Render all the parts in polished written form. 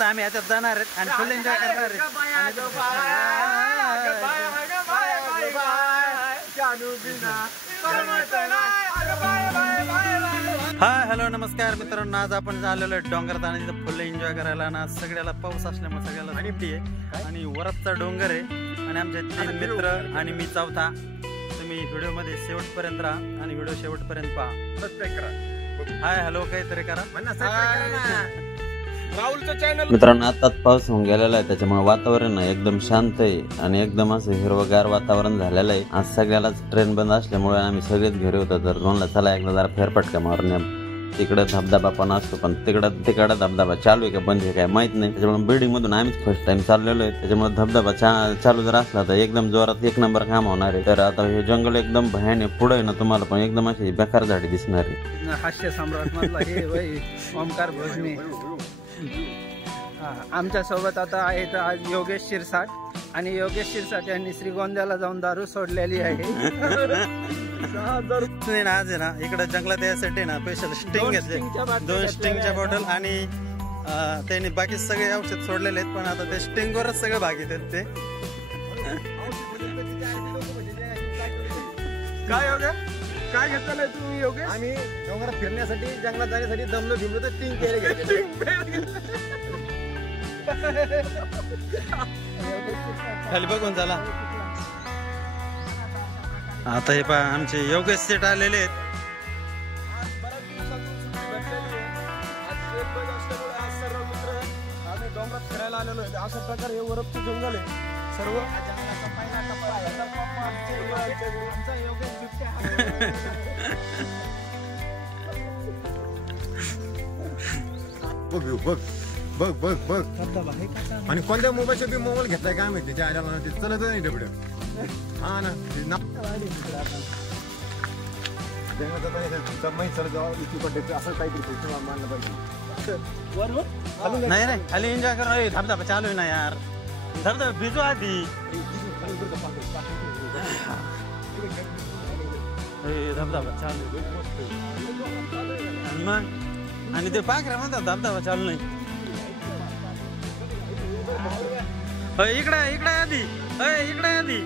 मस्त आम्ही याच्यात जाणार आहेत आणि फुल एन्जॉय करणार आहेत. हाय हॅलो नमस्कार मित्रांनो, आज आपण आलेलो आहे डोंगरात आणि तिथं फुल एन्जॉय करायला ना. सगळ्याला पाऊस असल्यामुळे सगळ्याला सुट्टी आहे आणि वरचा डोंगर आहे आणि आमचे 3 मित्र आणि मी चौथा. तुम्ही व्हिडिओ मध्ये शेवटपर्यंत राहा आणि व्हिडिओ शेवटपर्यंत पहा. सबस्क्राइब करा. हाय हॅलो काहीतरी करा. मित्रांनो, आताच पाऊस होऊन गेलेला आहे, त्याच्यामुळे वातावरण एकदम शांत आहे आणि एकदम असं हिरवगार वातावरण झालेलं आहे. आज सगळ्यालाच ट्रेन बंद असल्यामुळे आम्ही सगळेच घरी होतो, तर म्हणलं चला एकदा जरा फेरफटका मारून. तिकडे धबधबा पण असतो, पण तिकडे धबधबा चालू आहे का बंद आहे काय माहित नाही. त्याच्यामुळे बिल्डिंग मधून आम्हीच फर्स्ट टाइम चाललेलो आहे, त्याच्यामुळे धबधबा चालू जर असला तर एकदम जोरात 1 नंबर काम होणार आहे. तर आता हे जंगल एकदम भयान आहे, पुढे ना तुम्हाला पण एकदम अशी बेकार झाडी दिसणार आहे. हास्य सम्राट मधला हे ओमकार भोजने आमच्या सोबत आता आहेत आज योगेश शिरसाट. आणि योगेश शिरसाट यांनी श्रीगोंद्याला जाऊन दारू सोडलेली आहे. आज आहे ना इकडे जंगलात यासाठी ना स्पेशल स्टिंग घेतले, 2 स्टिंगच्या बॉटल आणि त्यांनी बाकी सगळे औषध सोडलेले आहेत, पण आता ते स्टिंगवरच सगळं भाग येतात ते. काय घेतलं तुम्ही योगेश? आम्ही डोंगरात फिरण्यासाठी जंगलात जाण्यासाठी दमलो भिमलो तर स्टिंग केले. खाली बघून झाला. आता हे पहा आमचे योगेश सेट आलेले आहेत. आम्ही डोंगरात फिरायला आलेलो आहे. अशा प्रकारे हे वरचं जंगल आहे सर्व. बघ बघ बघ बघ. आणि कोणत्या मोबाईलच्या बी मोबाईल घेतलाय काय माहिती, त्याच्या आल्या ते चलत नाही डबड. हा ना असं काहीतरी मानलं पाहिजे. नाही नाही खाली एन्जॉय करा. धबधबा चालू आहे ना यार, धबधबा भिजू आधी. धबधबा चालू मग आणि ते पाखरा म्हणतात धबधबा चालू नाही. इकडे आधी इकडे आधी.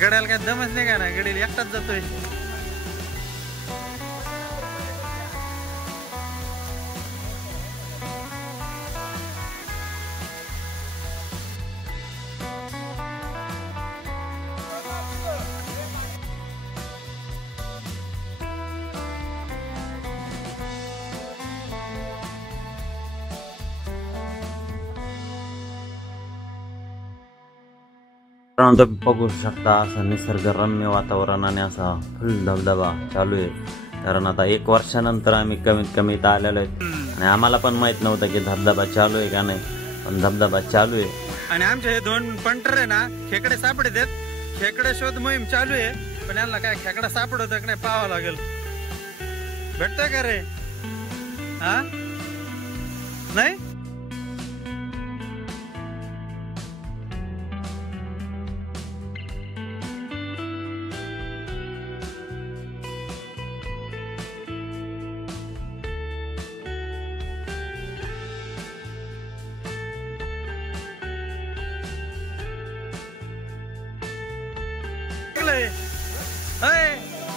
गड्याला काय दमच नाही का ना, गडीला एकटाच जातोय. तुम्ही बघू शकता असं निसर्गरम्य वातावरण आणि असा फुल धबधबा चालू आहे. कारण आता 1 वर्षानंतर आम्ही कमीत कमी इथं आलेलो आहेत आणि आम्हाला पण माहित नव्हतं की धबधबा चालू आहे का नाही, पण धबधबा चालू आहे. आणि आमचे हे 2 पंटर आहे ना, खेकडे सापडत आहेत. खेकडे शोध मोहीम चालू आहे, पण यांना काय खेकडा सापडत का नाही पाहावं लागेल. भेटतोय का रे? हा नाही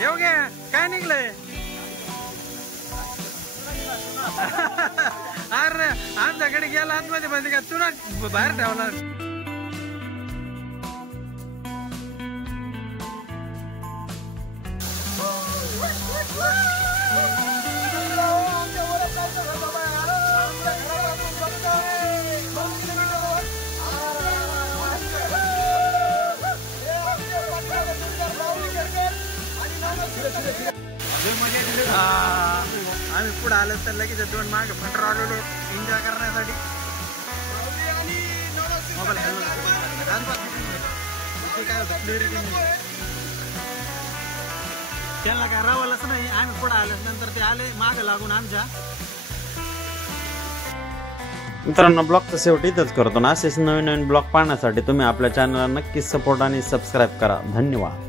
योग्य काय निघलंय? अरे आमच्याकडे गेला आतमध्ये म्हणजे का तुला बाहेर ठेवला. आम्ही पुढे आलो तर लगेच 2 मागे फंटर आलेलो एन्जॉय करण्यासाठी. मोबाईल त्यांना काय रावलच नाही. आम्ही पुढे आल्यानंतर ते आले मागे लागून आमच्या. मित्रांनो ब्लॉगचा शेवटी इथंच करतो ना. असेच नवीन नवीन ब्लॉग पाहण्यासाठी तुम्ही आपल्या चॅनलला नक्कीच सपोर्ट आणि सबस्क्राईब करा. धन्यवाद.